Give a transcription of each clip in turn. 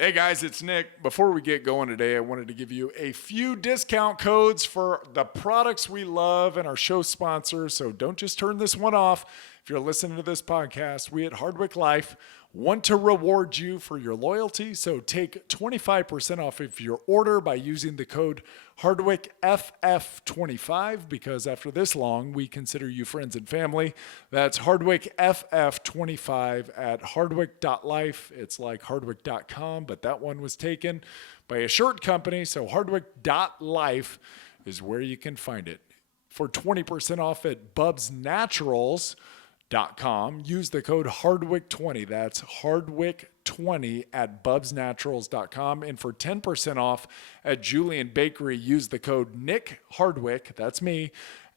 Hey guys, it's Nick. Before we get going today, I wanted to give you a few discount codes for the products we love and our show sponsors. So don't just turn this one off. If you're listening to this podcast, we at Hardwick Life want to reward you for your loyalty. So take 25% off of your order by using the code HardwickFF25 because after this long, we consider you friends and family. That's HardwickFF25 at hardwick.life. It's like hardwick.com, but that one was taken by a shirt company. So hardwick.life is where you can find it. For 20% off at bubsnaturals.com, use the code Hardwick20. That's Hardwick20 at bubsnaturals.com. And for 10% off at Julian Bakery, use the code Nick Hardwick, that's me,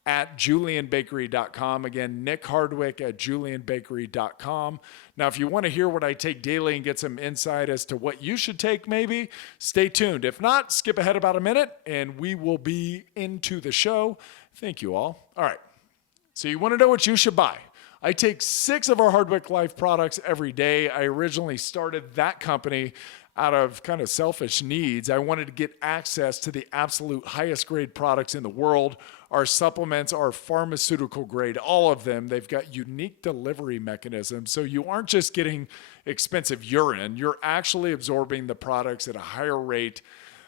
at julianbakery.com. Again, Nick Hardwick at julianbakery.com. Now, if you want to hear what I take daily and get some insight as to what you should take, maybe stay tuned. If not, skip ahead about a minute and we will be into the show. Thank you all. All right. So you want to know what you should buy. I take 6 of our Hardwick Life products every day. I originally started that company out of kind of selfish needs. I wanted to get access to the absolute highest grade products in the world. Our supplements are pharmaceutical grade, all of them. They've got unique delivery mechanisms. So you aren't just getting expensive urine, you're actually absorbing the products at a higher rate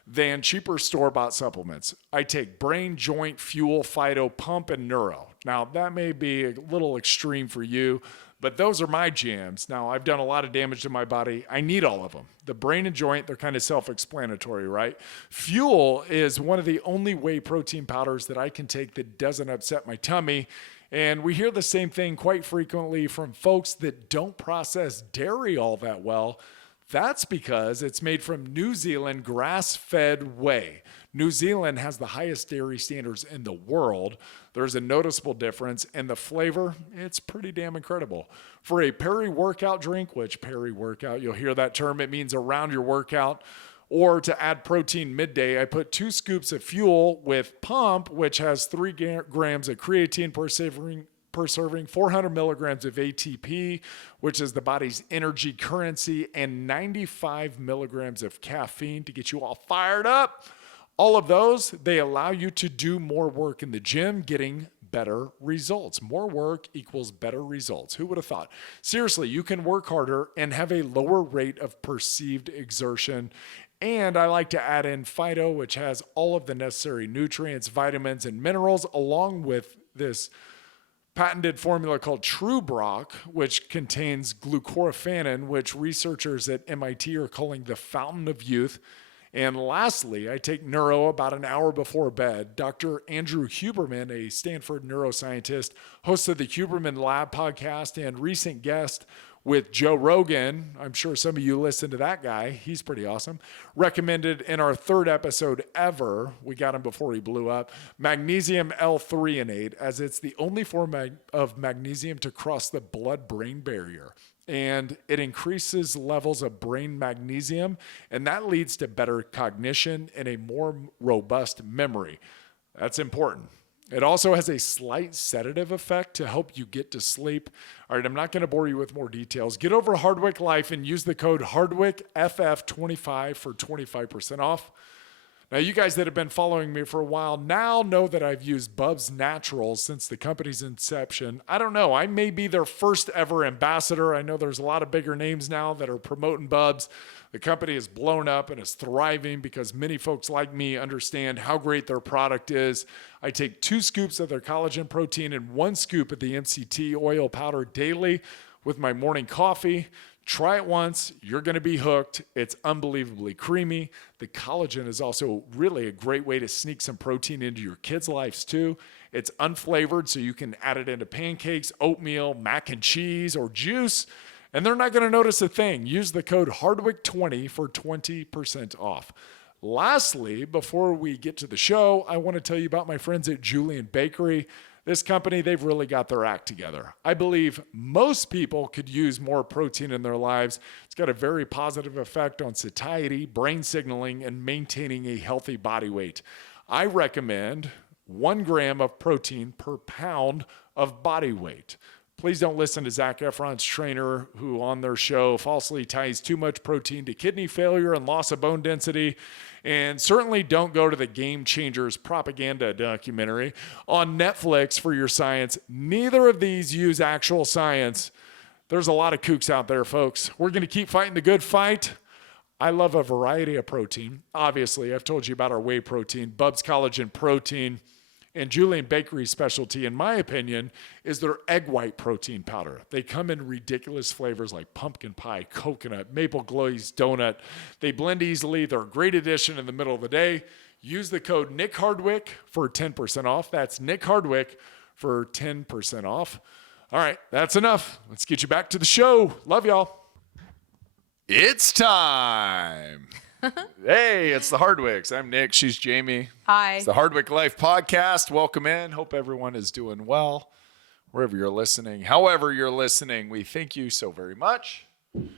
than cheaper store-bought supplements. I take brain, joint, fuel, phyto, pump, and neuro. Now, that may be a little extreme for you, but those are my jams. Now, I've done a lot of damage to my body. I need all of them. The brain and joint, they're kind of self-explanatory, right? Fuel is one of the only whey protein powders that I can take that doesn't upset my tummy. And we hear the same thing quite frequently from folks that don't process dairy all that well. That's because it's made from New Zealand grass-fed whey. New Zealand has the highest dairy standards in the world. There's a noticeable difference, and the flavor, it's pretty damn incredible. For a peri-workout drink, which peri-workout, you'll hear that term, it means around your workout, or to add protein midday, I put 2 scoops of fuel with pump, which has 3 grams of creatine per serving, 400 milligrams of ATP, which is the body's energy currency, and 95 milligrams of caffeine to get you all fired up. All of those, they allow you to do more work in the gym, getting better results. More work equals better results. Who would have thought? Seriously, you can work harder and have a lower rate of perceived exertion. And I like to add in phyto, which has all of the necessary nutrients, vitamins, and minerals, along with this patented formula called True Brock, which contains glucoraphanin, which researchers at MIT are calling the fountain of youth. And lastly, I take neuro about an hour before bed. Dr. Andrew Huberman, a Stanford neuroscientist, host of the Huberman Lab podcast and recent guest with Joe Rogan. I'm sure some of you listen to that guy. He's pretty awesome. Recommended in our 3rd episode ever, we got him before he blew up, magnesium L-threonate, as it's the only form of magnesium to cross the blood-brain barrier. And it increases levels of brain magnesium, and that leads to better cognition and a more robust memory. That's important. It also has a slight sedative effect to help you get to sleep. All right, I'm not going to bore you with more details. Get over to Hardwick Life and use the code HardwickFF25 for 25% off. Now, you guys that have been following me for a while now know that I've used Bubs Naturals since the company's inception. I don't know. I may be their first ever ambassador. I know there's a lot of bigger names now that are promoting Bubs. The company is blown up and is thriving because many folks like me understand how great their product is. I take 2 scoops of their collagen protein and 1 scoop of the MCT oil powder daily with my morning coffee. Try it once, you're going to be hooked. It's unbelievably creamy. The collagen is also really a great way to sneak some protein into your kids' lives too. It's unflavored, so you can add it into pancakes, oatmeal, mac and cheese, or juice, and they're not going to notice a thing. Use the code Hardwick20 for 20% off. Lastly, before we get to the show, I want to tell you about my friends at Julian Bakery. This company, they've really got their act together. I believe most people could use more protein in their lives. It's got a very positive effect on satiety, brain signaling, and maintaining a healthy body weight. I recommend 1 gram of protein per pound of body weight. Please don't listen to Zac Efron's trainer who on their show falsely ties too much protein to kidney failure and loss of bone density. And certainly don't go to the Game Changers propaganda documentary on Netflix for your science. Neither of these use actual science. There's a lot of kooks out there, folks. We're going to keep fighting the good fight. I love a variety of protein. Obviously, I've told you about our whey protein, Bubs Collagen Protein, and Julian Bakery's specialty, in my opinion, is their egg white protein powder. They come in ridiculous flavors like pumpkin pie, coconut, maple glazed donut. They blend easily. They're a great addition in the middle of the day. Use the code Nick Hardwick for 10% off. That's Nick Hardwick for 10% off. All right, that's enough. Let's get you back to the show. Love y'all. It's time. Hey, it's the Hardwicks. I'm Nick. She's Jamie. Hi. It's the Hardwick Life podcast. Welcome in. Hope everyone is doing well wherever you're listening. However you're listening, we thank you so very much. I'm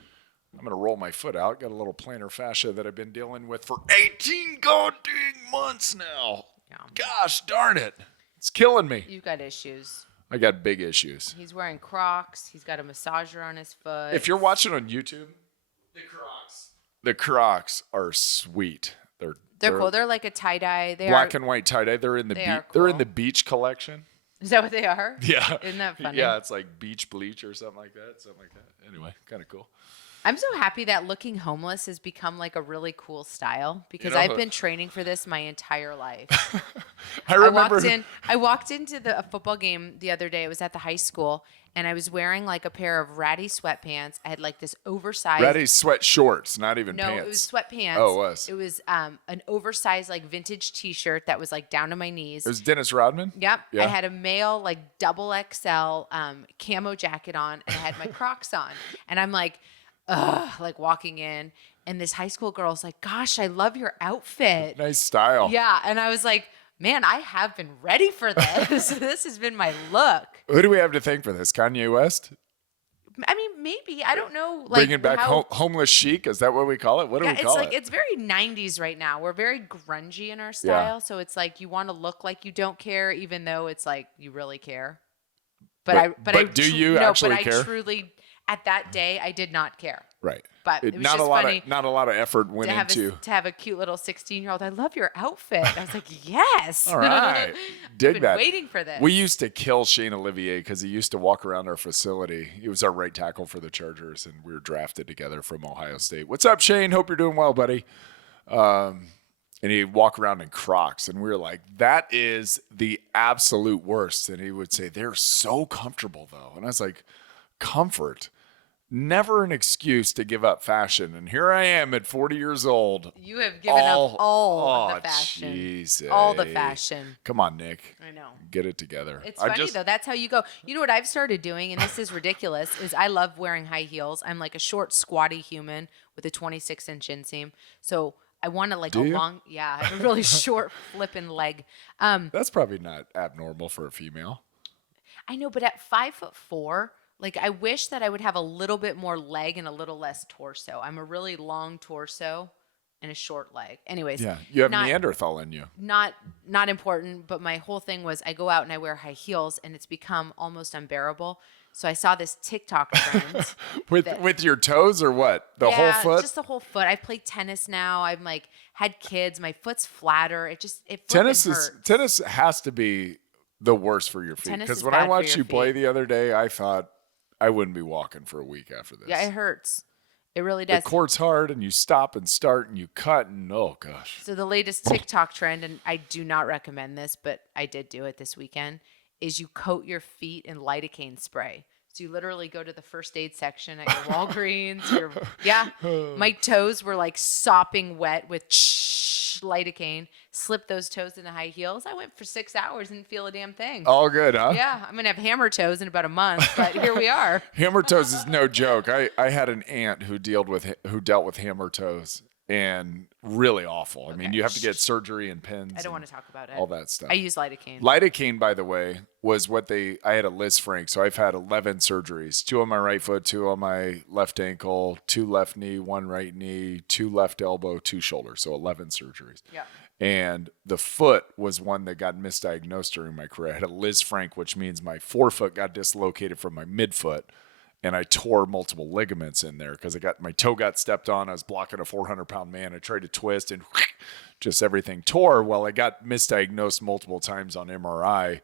going to roll my foot out. Got a little plantar fascia that I've been dealing with for 18 goddamn months now. Yeah. Gosh darn it. It's killing me. You've got issues. I got big issues. He's wearing Crocs. He's got a massager on his foot. If you're watching on YouTube, the Crocs are sweet. They're cool. They're like a tie-dye. Black and white tie-dye. They're in the beach collection. Is that what they are? Yeah. Isn't that funny? Yeah, it's like beach bleach or something like that. Anyway, kind of cool. I'm so happy that looking homeless has become like a really cool style because I've been training for this my entire life. I walked into a football game the other day. It was at the high school, and I was wearing like a pair of ratty sweatpants. I had like this oversized ratty sweat shorts, not even pants. No, it was sweatpants. Oh, it was. It was an oversized like vintage T-shirt that was like down to my knees. It was Dennis Rodman. Yep. Yeah. I had a male like double XL camo jacket on, and I had my Crocs on, and I'm like walking in, and this high school girl's like, "Gosh, I love your outfit. Nice style." Yeah, and I was like, "Man, I have been ready for this. This has been my look." Who do we have to thank for this? Kanye West? I mean, maybe. I don't know. Like, bringing back homeless chic. Is that what we call it? What do we call it? It's very 90s right now. We're very grungy in our style, yeah. So it's like you want to look like you don't care, even though it's like you really care. But do you actually care? I truly. At that day, I did not care. Right. But it was not just funny. Not a lot of effort went to have a cute little 16-year-old. I love your outfit. I was like, yes. All right. Dig I've been that. waiting for this. We used to kill Shane Olivier because he used to walk around our facility. He was our right tackle for the Chargers, and we were drafted together from Ohio State. What's up, Shane? Hope you're doing well, buddy. And he'd walk around in Crocs, and we were like, that is the absolute worst. And he would say, they're so comfortable, though. And I was like, comfort? Never an excuse to give up fashion. And here I am at 40 years old. You have given up all the fashion. Geez, all the fashion. Come on, Nick. I know. Get it together. It's funny, though. That's how you go. You know what I've started doing, and this is ridiculous, is I love wearing high heels. I'm like a short, squatty human with a 26-inch inseam. So I want to I have a really short flipping leg. That's probably not abnormal for a female. I know, but at 5'4", like, I wish that I would have a little bit more leg and a little less torso. I'm a really long torso and a short leg. Anyways. Yeah, you have Neanderthal in you. Not important, but my whole thing was I go out and I wear high heels, and it's become almost unbearable. So I saw this TikTok trend. with your toes or what? The whole foot? Just the whole foot. I play tennis now. I'm like had kids. My foot's flatter. Tennis hurts. Tennis has to be the worst for your feet. Because when I watched you play the other day, I thought I wouldn't be walking for a week after this. Yeah, it hurts. It really does. The court's hard, and you stop and start, and you cut, and oh gosh. So the latest TikTok trend, and I do not recommend this, but I did do it this weekend, is you coat your feet in lidocaine spray. So you literally go to the first aid section at your Walgreens. My toes were like sopping wet with lidocaine. Slip those toes into high heels. I went for 6 hours and didn't feel a damn thing. All good, huh? Yeah, I'm gonna have hammer toes in about a month, but here we are. Hammer toes is no joke. I had an aunt who dealt with hammer toes, and really awful. Okay. I mean, you have to get surgery and pins. I don't want to talk about it. All that stuff. I use lidocaine. Lidocaine, by the way, was what I had a Liz Frank, so I've had 11 surgeries. 2 on my right foot, 2 on my left ankle, 2 left knee, 1 right knee, 2 left elbow, 2 shoulders. So 11 surgeries. Yeah. And the foot was one that got misdiagnosed during my career. I had a Liz Frank, which means my forefoot got dislocated from my midfoot, and I tore multiple ligaments in there because my toe got stepped on. I was blocking a 400-pound man. I tried to twist, and just everything tore. Well, I got misdiagnosed multiple times on MRI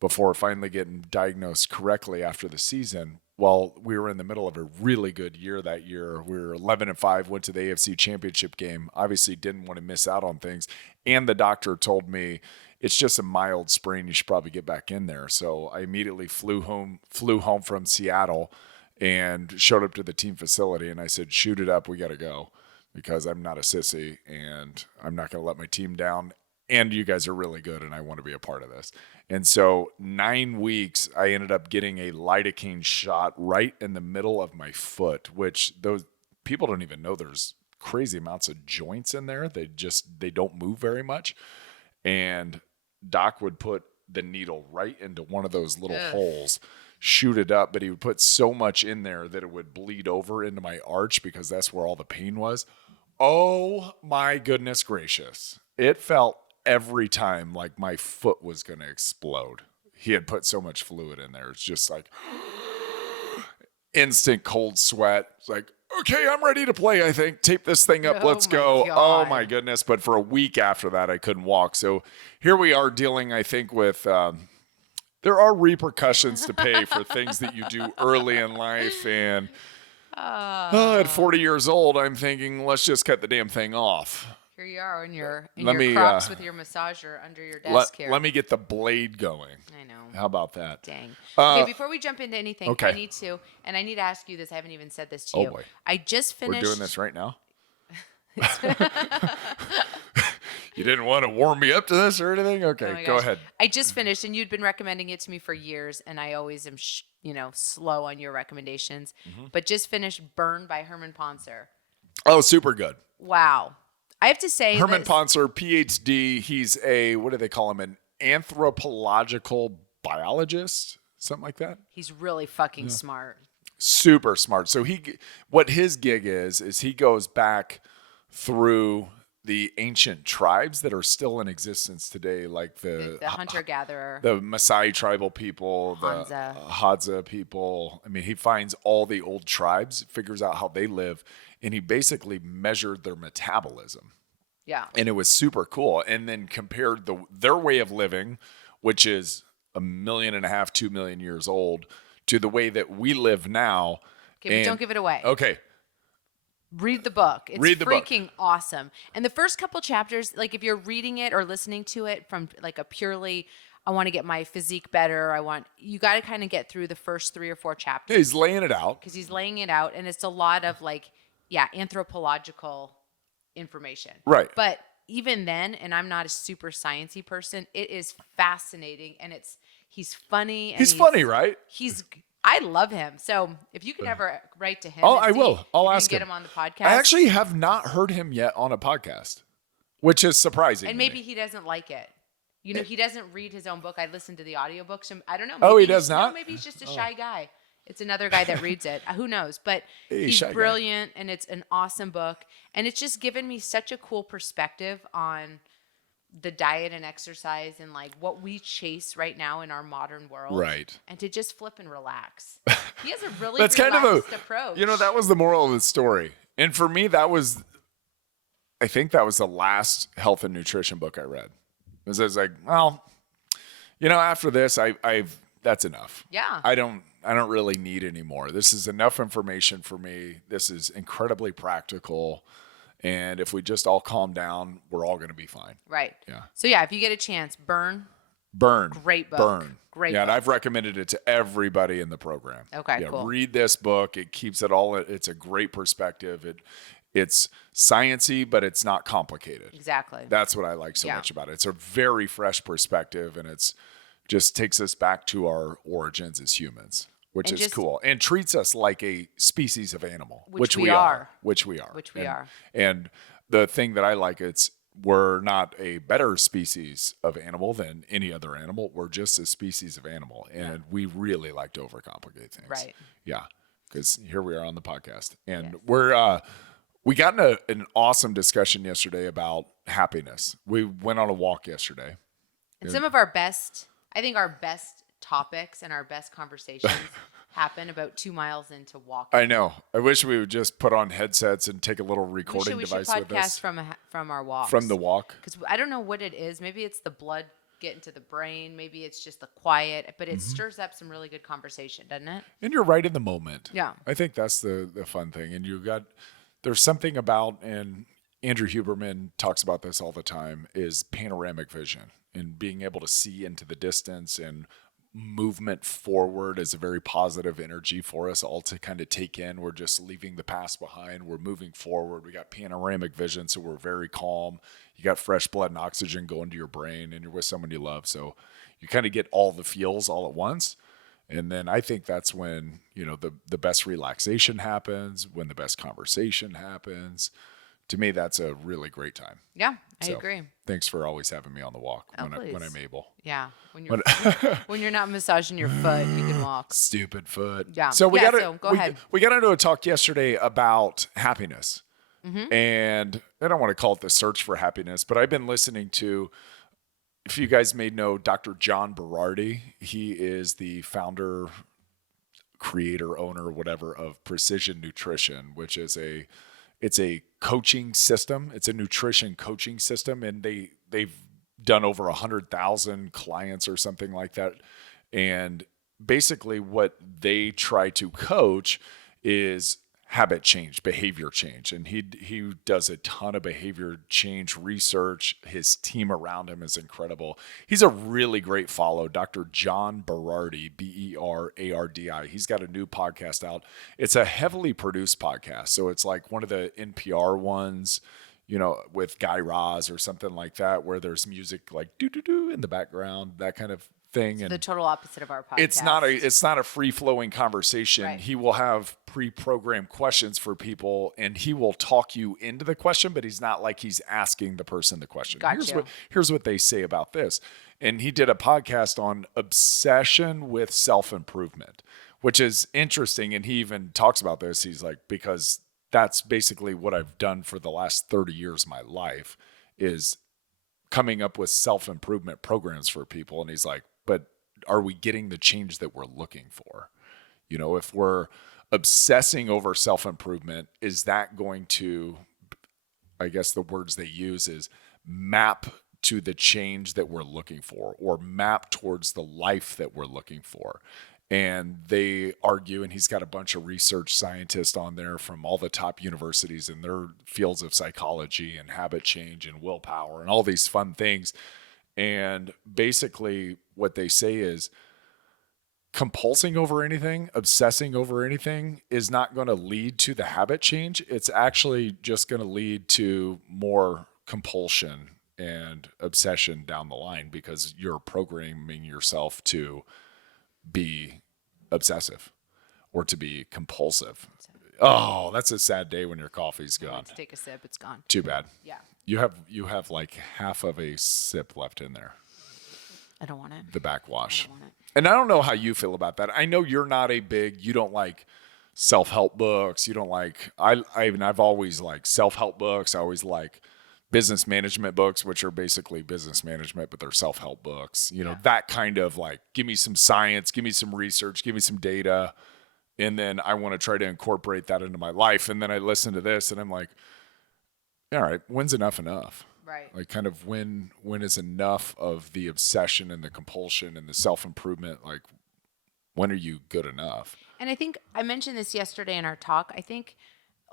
before finally getting diagnosed correctly after the season. Well, we were in the middle of a really good year that year. We were 11-5, went to the AFC Championship game. Obviously didn't want to miss out on things. And the doctor told me, it's just a mild sprain. You should probably get back in there. So I immediately flew home from Seattle and showed up to the team facility. And I said, shoot it up. We got to go, because I'm not a sissy and I'm not going to let my team down. And you guys are really good, and I want to be a part of this. And so 9 weeks, I ended up getting a lidocaine shot right in the middle of my foot, which those people don't even know there's crazy amounts of joints in there. They don't move very much. And Doc would put the needle right into one of those little holes, shoot it up, but he would put so much in there that it would bleed over into my arch, because that's where all the pain was. Oh my goodness gracious. It felt every time like my foot was going to explode. He had put so much fluid in there. It's just like instant cold sweat. It's like, okay, I'm ready to play, I think. Tape this thing up. Let's go. God. Oh my goodness. But for a week after that, I couldn't walk. So here we are dealing, I think, with, there are repercussions to pay for things that you do early in life. And at 40 years old, I'm thinking, let's just cut the damn thing off. Here you are in your Crocs with your massager under your desk here. Let me get the blade going. I know. How about that? Dang. Okay, before we jump into anything, okay. I need to ask you this. I haven't even said this to you. Boy. I just finished. We're doing this right now? You didn't want to warm me up to this or anything? Okay, go ahead. I just finished, and you'd been recommending it to me for years, and I always am, slow on your recommendations. Mm-hmm. But just finished Burn by Herman Poncer. Oh, super good. Wow. I have to say, Herman Poncer, PhD. He's what do they call him? An anthropological biologist, something like that. He's really fucking smart. Super smart. So what his gig is he goes back through the ancient tribes that are still in existence today, like the hunter-gatherer, the Maasai tribal people, Hadza. the Hadza people. I mean, he finds all the old tribes, figures out how they live, and he basically measured their metabolism. Yeah. And it was super cool. And then compared their way of living, which is 1.5 million, 2 million years old, to the way that we live now. Okay, but don't give it away. Okay. Read the book. It's freaking book. Awesome. And the first couple chapters, like if you're reading it or listening to it from like a purely, I want to get my physique better, you got to kind of get through the first 3 or 4 chapters. Yeah, he's laying it out. Because he's laying it out, and it's a lot of anthropological information. Right. But even then, and I'm not a super sciencey person, it is fascinating, and he's funny. And he's funny, right? I love him. So if you can ever write to him, I will. I'll ask him. Get him on the podcast. I actually have not heard him yet on a podcast, which is surprising. And maybe he doesn't like it. He doesn't read his own book. I listen to the audiobooks. I don't know. Maybe he does not? No, maybe he's just a shy guy. It's another guy that reads it. Who knows? But he's brilliant, and it's an awesome book. And it's just given me such a cool perspective on the diet and exercise and like what we chase right now in our modern world. Right. And to just flip and relax. He has a really That's relaxed kind of approach. That was the moral of the story. And for me, I think that was the last health and nutrition book I read. It was like, well, after this, that's enough. Yeah. I don't really need any more. This is enough information for me. This is incredibly practical. And if we just all calm down, we're all going to be fine. Right. Yeah. So yeah, if you get a chance, Burn. Great book. Burn. Great Yeah, book. and I've recommended it to everybody in the program. Okay, yeah, cool. Read this book. It keeps it all. It's a great perspective. It's sciencey, but it's not complicated. Exactly. That's what I like so much about it. It's a very fresh perspective, and it's just takes us back to our origins as humans, which is cool, and treats us like a species of animal, which we are. And the thing that I like, we're not a better species of animal than any other animal. We're just a species of animal, and we really like to overcomplicate things. Right. Yeah, because here we are on the podcast, and we got in an awesome discussion yesterday about happiness. We went on a walk yesterday. And some of our best, I think our best topics and our best conversations happen about 2 miles into walking. I know. I wish we would just put on headsets and take a little recording we should device with us podcast from our walks. from the walk. Because I don't know what it is. Maybe it's the blood getting to the brain. Maybe it's just the quiet. But it stirs up some really good conversation, doesn't it? And you're right in the moment. Yeah. I think that's the fun thing. And there's something about, and Andrew Huberman talks about this all the time, is panoramic vision and being able to see into the distance, and movement forward is a very positive energy for us all to kind of take in. We're just leaving the past behind. We're moving forward. We got panoramic vision, so we're very calm. You got fresh blood and oxygen going to your brain, and you're with someone you love. So you kind of get all the feels all at once. And then I think that's when, the best relaxation happens, when the best conversation happens. To me, that's a really great time. Yeah, I agree. Thanks for always having me on the walk when I'm able. Yeah, when you're not massaging your foot, you can walk. Stupid foot. Yeah. So go ahead. We got into a talk yesterday about happiness, and I don't want to call it the search for happiness, but I've been listening to. If you guys may know Dr. John Berardi, he is the founder, creator, owner, whatever, of Precision Nutrition, which is it's a coaching system. It's a nutrition coaching system, and they've done over 100,000 clients or something like that. And basically what they try to coach is habit change, behavior change. And he does a ton of behavior change research. His team around him is incredible. He's a really great follow, Dr. John Berardi, Berardi. He's got a new podcast out. It's a heavily produced podcast. So it's like one of the NPR ones, with Guy Raz or something like that, where there's music like doo-doo-doo in the background, that kind of thing. And the total opposite of our podcast. It's not a free-flowing conversation. Right. He will have pre-programmed questions for people, and he will talk you into the question, but he's not like he's asking the person the question. Gotcha. Here's what they say about this. And he did a podcast on obsession with self-improvement, which is interesting. And he even talks about this. He's like, because that's basically what I've done for the last 30 years of my life, is coming up with self-improvement programs for people. And he's like, but are we getting the change that we're looking for? If we're obsessing over self-improvement, is that going to, I guess the words they use is map to the change that we're looking for, or map towards the life that we're looking for? And they argue, and he's got a bunch of research scientists on there from all the top universities in their fields of psychology and habit change and willpower and all these fun things. And basically what they say is compulsing over anything, obsessing over anything is not going to lead to the habit change. It's actually just going to lead to more compulsion and obsession down the line, because you're programming yourself to be obsessive or to be compulsive. Oh, that's a sad day when your coffee's gone. Let's take a sip. It's gone. Too bad. Yeah. You have like half of a sip left in there. I don't want it. The backwash. I don't want it. And I don't know how you feel about that. I know you're not you don't like self-help books. You don't like, I've always liked self-help books. I always like business management books, which are basically business management, but they're self-help books. That kind of like, give me some science, give me some research, give me some data. And then I want to try to incorporate that into my life. And then I listen to this and I'm like, all right, when's enough? Right. Like kind of when is enough of the obsession and the compulsion and the self-improvement? Like, when are you good enough? And I think I mentioned this yesterday in our talk. I think,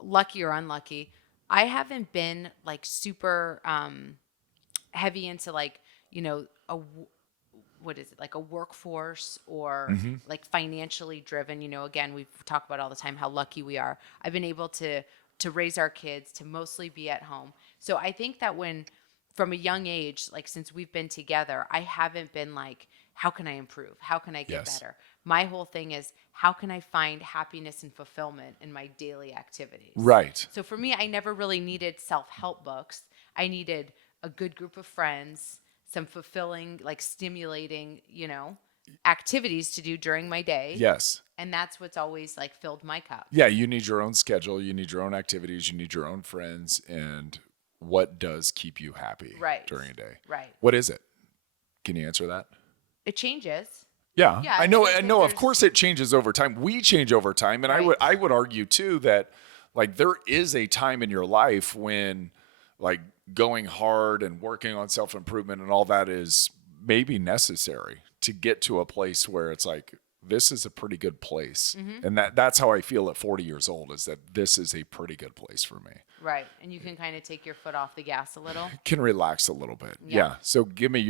lucky or unlucky, I haven't been like super heavy into like, what is it, like a workforce or like financially driven. Again, we've talked about all the time how lucky we are. I've been able to raise our kids, to mostly be at home. So I think that from a young age, like since we've been together, I haven't been like, how can I improve? How can I get better? My whole thing is, how can I find happiness and fulfillment in my daily activities? Right. So for me, I never really needed self-help books. I needed a good group of friends, some fulfilling, like stimulating, activities to do during my day. Yes. And that's what's always like filled my cup. Yeah, you need your own schedule, you need your own activities, you need your own friends. And what does keep you happy Right. during a day? Right. What is it? Can you answer that? It changes. Yeah, Yeah, I know. I I think know. Of there's- course, it changes over time. We change over time, and Right. I would argue too that like there is a time in your life when like going hard and working on self improvement and all that is maybe necessary to get to a place where it's like this is a pretty good place, and that's how I feel at 40 years old is that this is a pretty good place for me. Right. And you can kind of take your foot off the gas a little. Can relax a little bit. Yeah. Yeah. So give me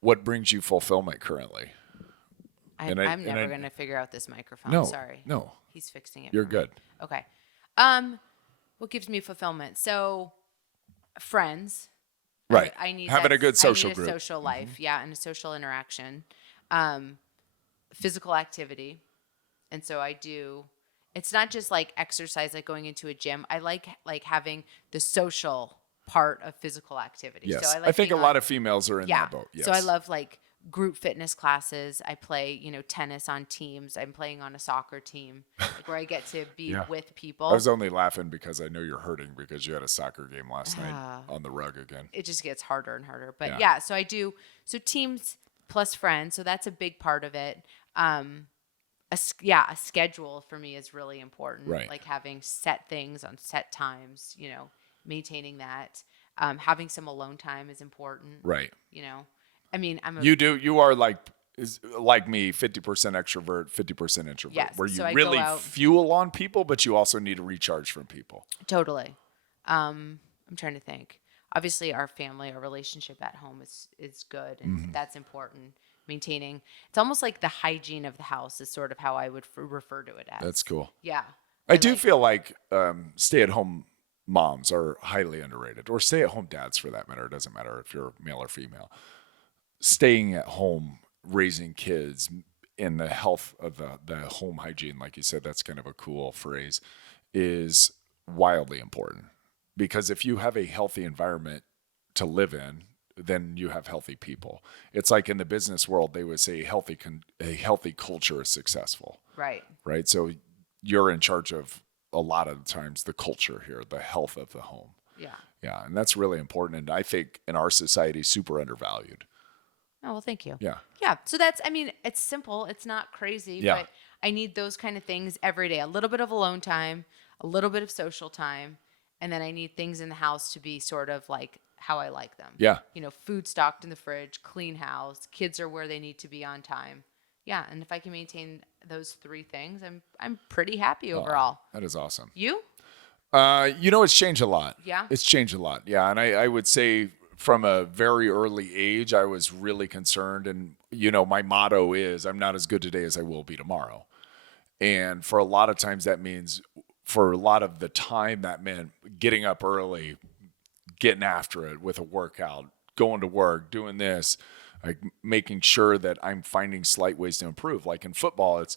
what brings you fulfillment currently. I'm never going to figure out this microphone. No, Sorry. no. He's fixing it. You're for me. good. Okay. What gives me fulfillment? So, friends. Right. I need having a good social I need group. a social life. Yeah, and a social interaction. Physical activity. And so I do. It's not just like exercise, like going into a gym. I like having the social part of physical activity. Yes. So I think a lot of females are in yeah. that boat. Yes. So I love like group fitness classes. I play, tennis on teams. I'm playing on a soccer team like where I get to be Yeah. with people. I was only laughing because I know you're hurting because you had a soccer game last night on the rug again. It just gets harder and harder. But Yeah. yeah, so I do. So teams plus friends. So that's a big part of it. A schedule for me is really important. Right. Like having set things on set times, maintaining that. Having some alone time is important. Right. I mean, You are like me, 50% extrovert, 50% introvert, Yes, where you so I go really out- fuel on people, but you also need to recharge from people. Totally. I'm trying to think. Obviously, our relationship at home is good, and that's important. Maintaining. It's almost like the hygiene of the house is sort of how I would refer to it as. That's cool. Yeah. I do feel like stay-at-home moms are highly underrated, or stay-at-home dads for that matter. It doesn't matter if you're male or female. Staying at home, raising kids, in the health of the home hygiene, like you said, that's kind of a cool phrase, is wildly important. Because if you have a healthy environment to live in, then you have healthy people. It's like in the business world, they would say a healthy culture is successful. Right. Right. So you're in charge of a lot of the times the culture here, the health of the home. Yeah. Yeah. And that's really important. And I think in our society, super undervalued. Oh, well, thank you. Yeah. Yeah. So it's simple. It's not crazy, Yeah. but I need those kind of things every day. A little bit of alone time, a little bit of social time, and then I need things in the house to be sort of like how I like them. Yeah. Food stocked in the fridge, clean house, kids are where they need to be on time. Yeah, and if I can maintain those three things, I'm pretty happy overall. That is awesome. You? It's changed a lot. Yeah? It's changed a lot. Yeah. And I would say from a very early age, I was really concerned. And, my motto is I'm not as good today as I will be tomorrow. And for a lot of times that means for a lot of the time that meant getting up early, getting after it with a workout, going to work, doing this, like making sure that I'm finding slight ways to improve. Like in football, it's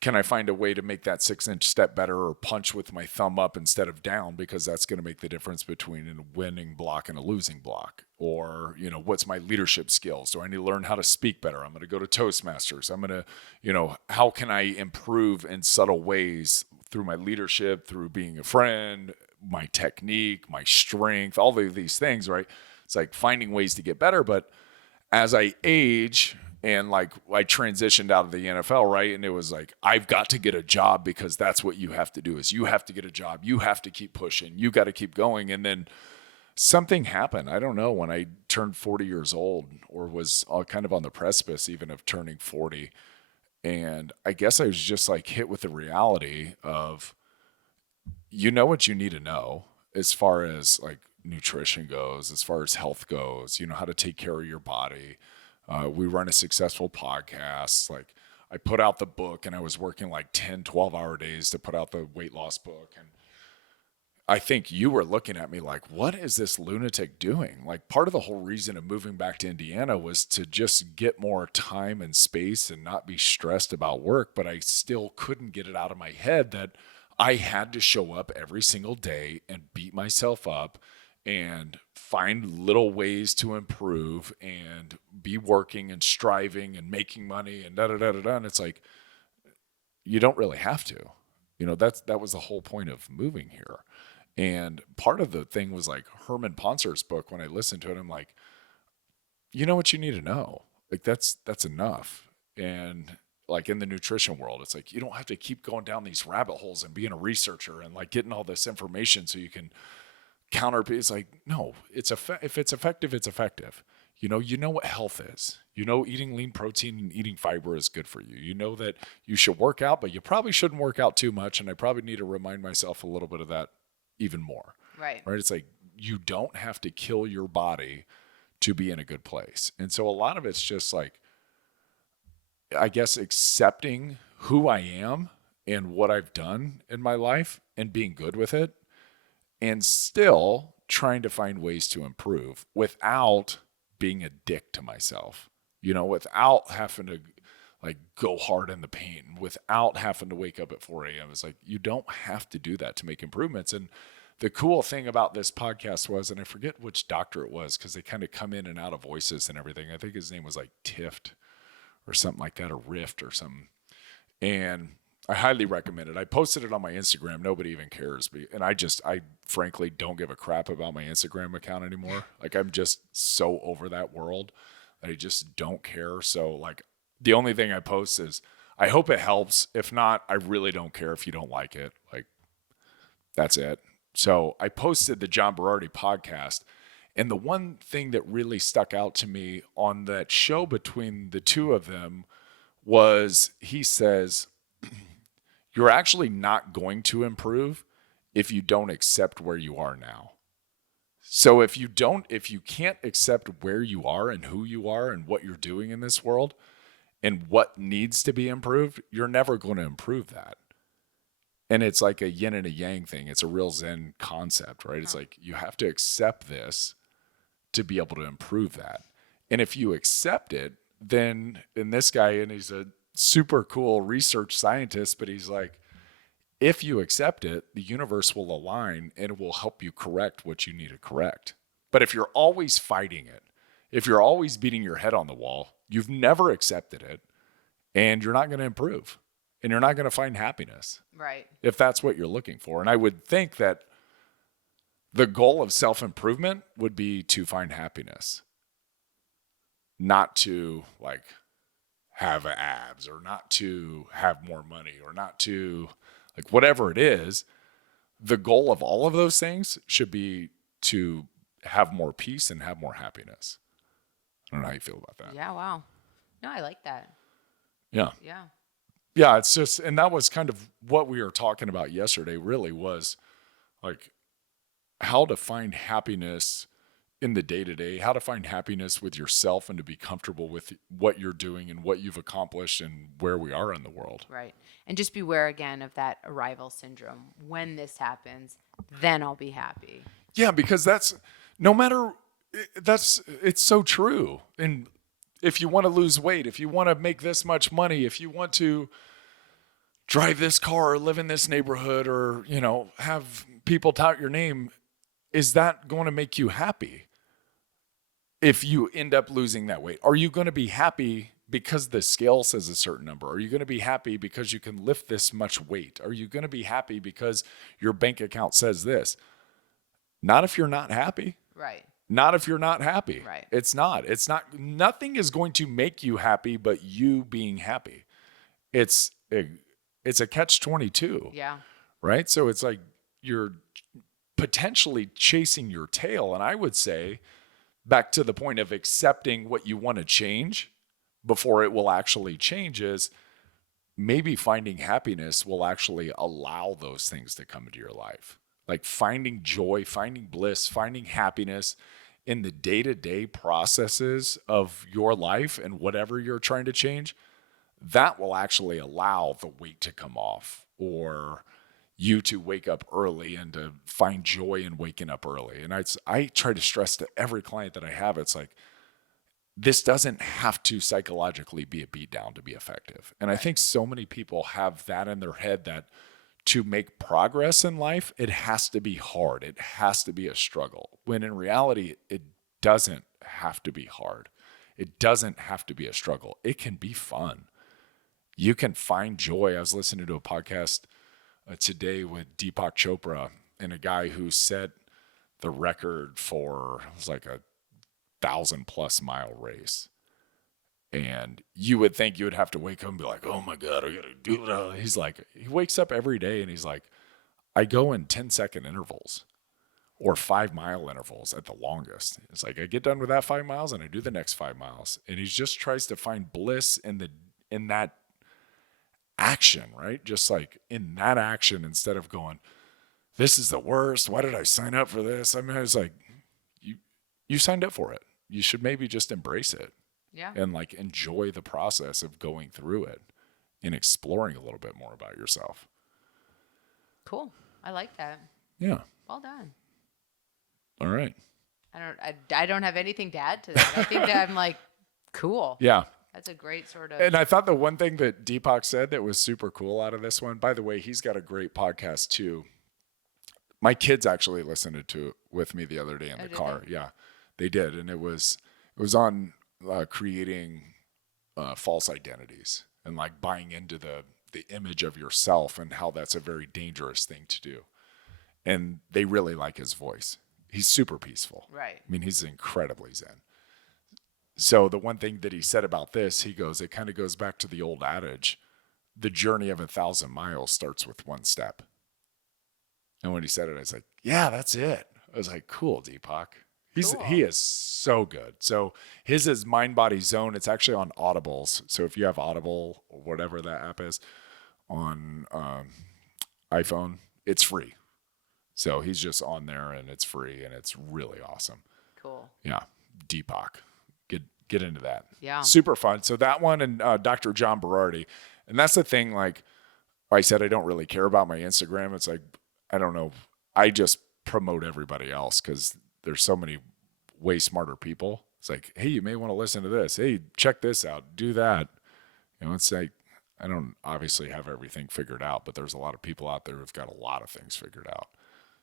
can I find a way to make that 6-inch step better or punch with my thumb up instead of down, because that's going to make the difference between a winning block and a losing block. Or, what's my leadership skills? Do I need to learn how to speak better? I'm going to go to Toastmasters. I'm going to, how can I improve in subtle ways through my leadership, through being a friend, my technique, my strength, all of these things, right? It's like finding ways to get better. But as I age and like I transitioned out of the NFL, right? And it was like, I've got to get a job because that's what you have to do is you have to get a job. You have to keep pushing. You got to keep going. And then something happened. I don't know, when I turned 40 years old or was kind of on the precipice even of turning 40. And I guess I was just like hit with the reality of, what you need to know as far as like nutrition goes, as far as health goes, how to take care of your body. We run a successful podcast. Like I put out the book and I was working like 10, 12-hour days to put out the weight loss book. And I think you were looking at me like, what is this lunatic doing? Like part of the whole reason of moving back to Indiana was to just get more time and space and not be stressed about work. But I still couldn't get it out of my head that I had to show up every single day and beat myself up and find little ways to improve and be working and striving and making money and da-da-da-da-da. And it's like, you don't really have to. That was the whole point of moving here. And part of the thing was like Herman Pontzer's book. When I listened to it, I'm like, you know what you need to know? Like that's enough. And like in the nutrition world, it's like you don't have to keep going down these rabbit holes and being a researcher and like getting all this information so you can counter. It's like, no, if it's effective, it's effective. You know what health is. You know, eating lean protein and eating fiber is good for you. You know that you should work out, but you probably shouldn't work out too much. And I probably need to remind myself a little bit of that even more. Right. Right. It's like you don't have to kill your body to be in a good place. And so a lot of it's just like, I guess, accepting who I am and what I've done in my life and being good with it, and still trying to find ways to improve without being a dick to myself, without having to like go hard in the paint, without having to wake up at 4 a.m. It's like, you don't have to do that to make improvements. And the cool thing about this podcast was, and I forget which doctor it was, because they kind of come in and out of voices and everything. I think his name was like Tift or something like that, or Rift or something. And I highly recommend it. I posted it on my Instagram. Nobody even cares. And I frankly don't give a crap about my Instagram account anymore. Like, I'm just so over that world that I just don't care. So like the only thing I post is, I hope it helps. If not, I really don't care if you don't like it. Like, that's it. So I posted the John Berardi podcast. And the one thing that really stuck out to me on that show between the two of them was, he says, you're actually not going to improve if you don't accept where you are now. So if you can't accept where you are and who you are and what you're doing in this world and what needs to be improved, you're never going to improve that. And it's like a yin and a yang thing. It's a real Zen concept, right? It's like you have to accept this to be able to improve that. And if you accept it, then, and this guy, and he's a super cool research scientist, but he's like, if you accept it, the universe will align and it will help you correct what you need to correct. But if you're always fighting it, if you're always beating your head on the wall, you've never accepted it, and you're not going to improve, and you're not going to find happiness. Right. If that's what you're looking for. And I would think that the goal of self-improvement would be to find happiness, not to like have abs, or not to have more money, or not to like whatever it is. The goal of all of those things should be to have more peace and have more happiness. I don't know how you feel about that. Yeah. Wow. No, I like that. Yeah. Yeah. Yeah. It's just, and that was kind of what we were talking about yesterday, really, was like how to find happiness in the day-to-day, how to find happiness with yourself and to be comfortable with what you're doing and what you've accomplished and where we are in the world. Right. And just beware again of that arrival syndrome. When this happens, then I'll be happy. Yeah, because it's so true. And if you want to lose weight, if you want to make this much money, if you want to drive this car or live in this neighborhood, or, have people tout your name, is that going to make you happy? If you end up losing that weight, are you going to be happy because the scale says a certain number? Are you going to be happy because you can lift this much weight? Are you going to be happy because your bank account says this? Not if you're not happy. Right. Not if you're not happy. Right. It's not. Nothing is going to make you happy but you being happy. It's a catch-22. Yeah. Right? So it's like you're potentially chasing your tail. And I would say, back to the point of accepting what you want to change before it will actually change, is maybe finding happiness will actually allow those things to come into your life. Like finding joy, finding bliss, finding happiness in the day-to-day processes of your life and whatever you're trying to change, that will actually allow the weight to come off, or you to wake up early and to find joy in waking up early. And I try to stress to every client that I have, it's like, this doesn't have to psychologically be a beatdown to be effective. And I think so many people have that in their head, that to make progress in life, it has to be hard. It has to be a struggle. When in reality, it doesn't have to be hard. It doesn't have to be a struggle. It can be fun. You can find joy. I was listening to a podcast today with Deepak Chopra, and a guy who set the record for, it was like a 1,000+ mile race. And you would think you would have to wake up and be like, oh my God, I gotta do it. He's like, he wakes up every day and he's like, I go in 10-second intervals or 5-mile intervals at the longest. It's like I get done with that 5 miles and I do the next 5 miles. And he just tries to find bliss in that action, right? Just like in that action instead of going, this is the worst. Why did I sign up for this? I mean, I was like, you signed up for it. You should maybe just embrace it. Yeah. And like enjoy the process of going through it and exploring a little bit more about yourself. Cool. I like that. Yeah. Well done. All right. I don't have anything to add to that. I think that I'm like, cool. Yeah. That's a great sort of. And I thought the one thing that Deepak said that was super cool out of this one, by the way, he's got a great podcast too. My kids actually listened to it with me the other day in the car. They? Yeah, they did. And it was on creating false identities and like buying into the image of yourself and how that's a very dangerous thing to do. And they really like his voice. He's super peaceful. Right. I mean, he's incredibly zen. So the one thing that he said about this, he goes, it kind of goes back to the old adage, the journey of 1,000 miles starts with one step. And when he said it, I was like, yeah, that's it. I was like, cool, Deepak. He is so good. So his is Mind Body Zone. It's actually on Audibles. So if you have Audible or whatever that app is on iPhone, it's free. So he's just on there and it's free and it's really awesome. Cool. Yeah. Deepak. Get into that. Yeah. Super fun. So that one and Dr. John Berardi. And that's the thing, like I said, I don't really care about my Instagram. It's like, I don't know. I just promote everybody else because there's so many way smarter people. It's like, hey, you may want to listen to this. Hey, check this out. Do that. You know, it's like, I don't obviously have everything figured out, but there's a lot of people out there who've got a lot of things figured out.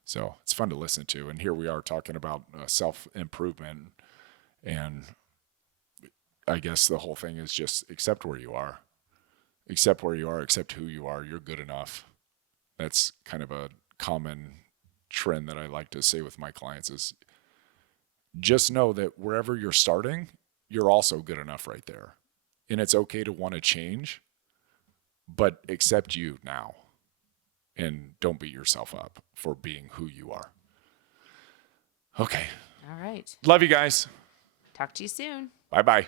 So it's fun to listen to. And here we are talking about self-improvement. And I guess the whole thing is just accept where you are. Accept where you are. Accept who you are. You're good enough. That's kind of a common trend that I like to say with my clients is just know that wherever you're starting, you're also good enough right there. And it's okay to want to change, but accept you now. And don't beat yourself up for being who you are. Okay. All right. Love you guys. Talk to you soon. Bye-bye.